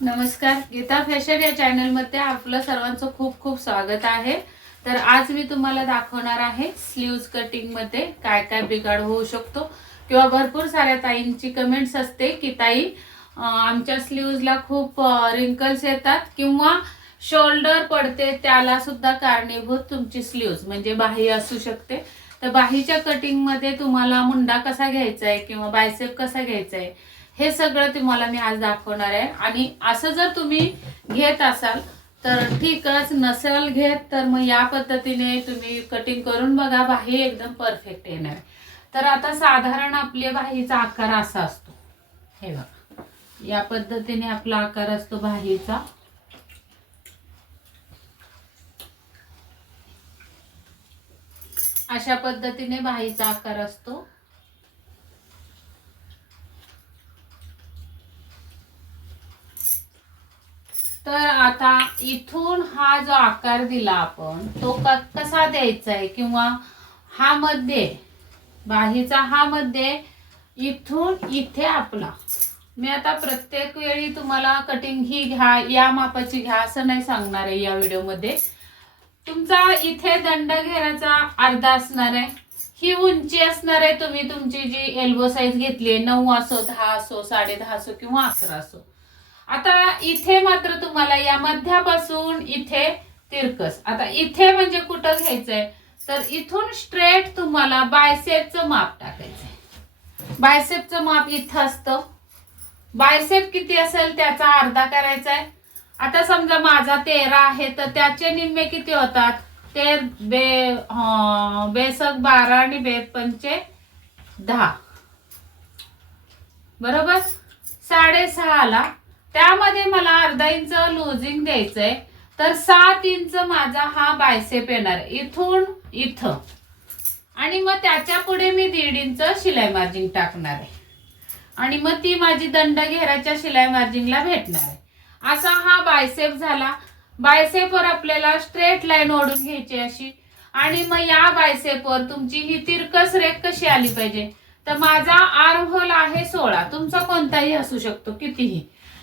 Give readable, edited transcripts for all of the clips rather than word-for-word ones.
नमस्कार, गीता फॅशन या चॅनलमध्ये आपलं सर्वांचं खूप खूप स्वागत आहे। तर आज मी तुम्हाला दाखवणार आहे स्लीव्ज कटिंग मध्ये काय काय बिघाड होऊ शकतो किंवा भरपूर साऱ्या ताईंची कमेंट्स असते की ताई आमच्या स्लीव्जला खूप रिंकल्स येतात किंवा शोल्डर पडते, त्याला सुद्धा कारणीभूत तुमची स्लीव्ज म्हणजे बाही असू शकते। तर बाहीच्या कटिंग मध्ये तुम्हाला मुंडा कसा घ्यायचा आहे किंवा बायसेप कसा घ्यायचा आहे हे सगळं तुम्हाला मी आज दाखवणार आहे। आणि असं जर तुम्ही घेत असाल तर ठीकच, नसेल घेत तर मग या पद्धतीने तुम्ही कटिंग करून बघा, बाही एकदम परफेक्ट येणार। तर आता साधारण आपल्या बाहीचा आकार असा असतो, हे बघा या पद्धतीने आपला आकार असतो बाहीचा। अशा पद्धतीने बाहीचा आकार असतो। तर आता इथून हा जो आकार दिला आपण तो कसा द्यायचा आहे किंवा हा मध्ये बाहीचा हा मध्ये इथून इथे आपला, मी आता प्रत्येक वेळी तुम्हाला कटिंग ही घ्या या मापाची घ्या असं नाही सांगणार आहे। या व्हिडिओ मध्ये तुमचा इथे दंड घेराचा अर्धा असणार आहे, ही उंची असणार आहे। तुम्ही तुमची जी एल्बो साइज घेतली आहे 9 असो 10 असो 10.5 असो किंवा 11 असो। आता इथे मात्र तुम्हाला या मध्यापासून इथे तिरकस, आता इथे म्हणजे कुठं घ्यायचंय तर इथून स्ट्रेट तुम्हाला बायसेपचं माप टाकायचंय। बायसेपचं माप इथं असतं, बायसेप किती असेल त्याचा अर्धा करायचा आहे। आता समजा माझा 13 आहे तर त्याचे निम्मे किती होतात, बेसक 12 आणि बेपंचे 10 बरोबर 6.5 आला। त्यामध्ये मला अर्धा इंच लूजिंग द्यायचंय तर 7 इंच माझा हा बायसेप येणार इथून इथं, आणि मग त्याच्या पुढे मी 1.5 इंच शिलाई मार्जिन टाकणार आहे आणि मग ती माझी दंड घेराच्या शिलाई मार्जिनला भेटणार आहे। असा हा बायसेप झाला। बायसेपवर आपल्याला स्ट्रेट लाईन ओढून घ्यायची अशी, आणि मग या बायसेपवर तुमची ही तिरकस रेख कशी आली पाहिजे तर माझा आर्म होल आहे 16, तुमचा कोणताही असू शकतो कितीही,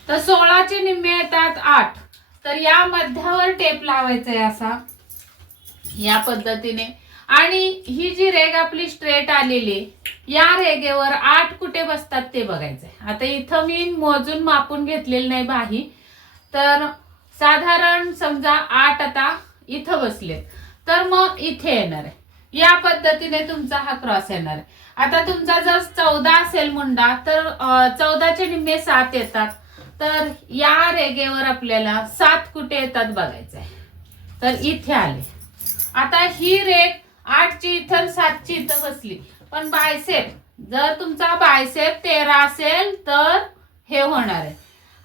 तर 16चे निम्मे येतात 8, तर या मध्यावर टेप लावायचा आहे असा या पद्धतीने। आणि ही जी रेग आपली स्ट्रेट आलेली या रेगेवर 8 कुठे बसतात ते बघायचंय। आता इथं मी मोजून मापून घेतलेलं नाही बाही, तर साधारण समजा 8 आता इथं बसले तर मग इथे येणार आहे। या पद्धतीने तुमचा हा क्रॉस येणार आहे। आता तुमचा जर 14 असेल मुंडा तर 14चे निम्मे 7 येतात, तर या रेगेवर आपल्याला 7 कुठे येतात बघायचंय, तर इथे आले। आता ही रेग 8ची इथं 7ची इथं बसली, पण बायसेप जर तुमचा बायसेप 13 असेल तर हे होणार आहे,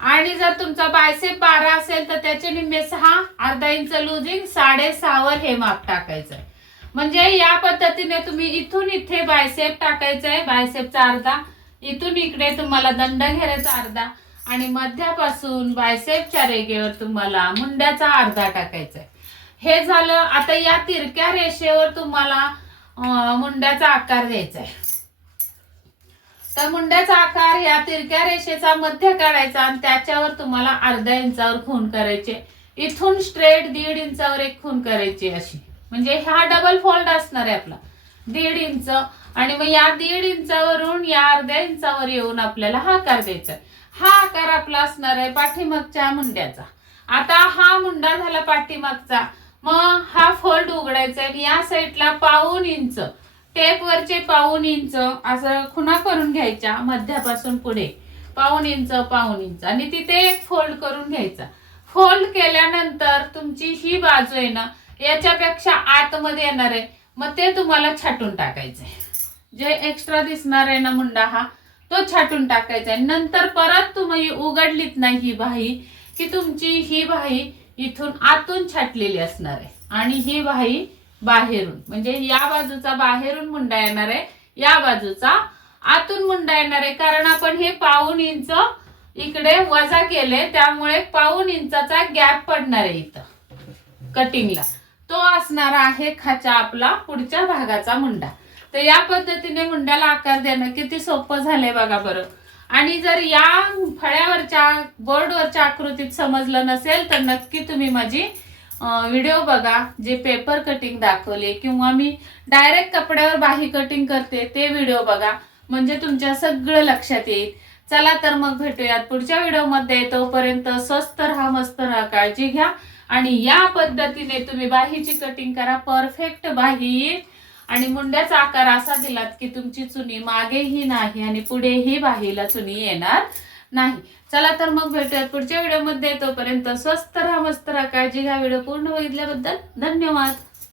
आणि जर तुमचा बायसेप 12 असेल तर त्याचे निम्मे 6, अर्धा इंच लूजिंग 6.5 वर हे माप टाकायचं आहे। म्हणजे या पद्धतीने तुम्ही इथून इथे बायसेप टाकायचंय, बायसेपचा अर्धा, इथून इकडे तुम्हाला दंड घेरायचा अर्धा, आणि मध्यापासून बायसेपच्या रेगेवर तुम्हाला मुंड्याचा अर्धा टाकायचा आहे। हे झालं। आता या तिरक्या रेषेवर तुम्हाला मुंड्याचा आकार द्यायचा आहे, तर मुंड्याचा आकार या तिरक्या रेषेचा मध्य काढायचा आणि त्याच्यावर तुम्हाला अर्ध्या इंचावर खून करायचे, इथून स्ट्रेट 1.5 इंचावर एक खून करायची अशी, म्हणजे हा डबल फोल्ड असणार आहे आपला 1.5 इंच, आणि मग या 1.5 इंचावरून या अर्ध्या इंचावर येऊन आपल्याला हा आकार द्यायचा। हा आकार आपला असणार आहे पाठीमागच्या मुंड्याचा। आता हा मुंडा झाला पाठीमागचा, मग हा फोल्ड उघडायचा आणि या साईडला 1.5 इंच टेप वरचे 1.5 इंच असं खुणा करून घ्यायच्या मध्यापासून पुढे 1.5 इंच 1.5 इंच, आणि तिथे एक फोल्ड करून घ्यायचा। फोल्ड केल्यानंतर तुमची ही बाजू आहे ना याच्यापेक्षा आतमध्ये येणार आहे, मग ते तुम्हाला छाटून टाकायचंय। जे एक्स्ट्रा दिसणार आहे ना मुंडा हा तो छाटून टाकायचा आहे। नंतर परत तुम्ही उघडलीत नाही ही बाही की तुमची ही बाही इथून आतून छाटलेली असणार आहे आणि ही बाही बाहेरून, म्हणजे या बाजूचा बाहेरून मुंडा येणार आहे, या बाजूचा आतून मुंडा येणार आहे, कारण आपण हे 1.5 इंच इकडे वजा केले त्यामुळे 1.5 इंचाचा गॅप पडणार आहे इथं कटिंगला, तो असणार आहे खाचा आपला पुढच्या भागाचा मुंडा। तर या पद्धतीने मुंड्याला आकार देणं किती सोपं झालंय बघा बरं। आणि जर या फळ्यावरच्या बोर्डवरच्या आकृतीत समजलं नसेल तर नक्की तुम्ही माझी व्हिडिओ बघा, जे पेपर कटिंग दाखवले किंवा मी डायरेक्ट कपड्यावर बाही कटिंग करते ते व्हिडिओ बघा, म्हणजे तुमच्या सगळं लक्षात येईल. चला तर मग भेटूयात पुढच्या व्हिडिओमध्ये. तोपर्यंत स्वस्त राहा, मस्त राहा, काळजी घ्या आणि या पद्धतीने तुम्ही बाहीची कटिंग करा. परफेक्ट बाही येईल आणि मुंड्याचा आकार असा दिलात की तुमची चुनी मागेही नाही आणि पुढेही बाहीला चुनी येणार नाही. चला तर मग भेटूयात पुढच्या व्हिडिओमध्ये. तोपर्यंत स्वस्त राहा, मस्त राहा, काळजी घ्या. व्हिडिओ पूर्ण बघितल्याबद्दल धन्यवाद.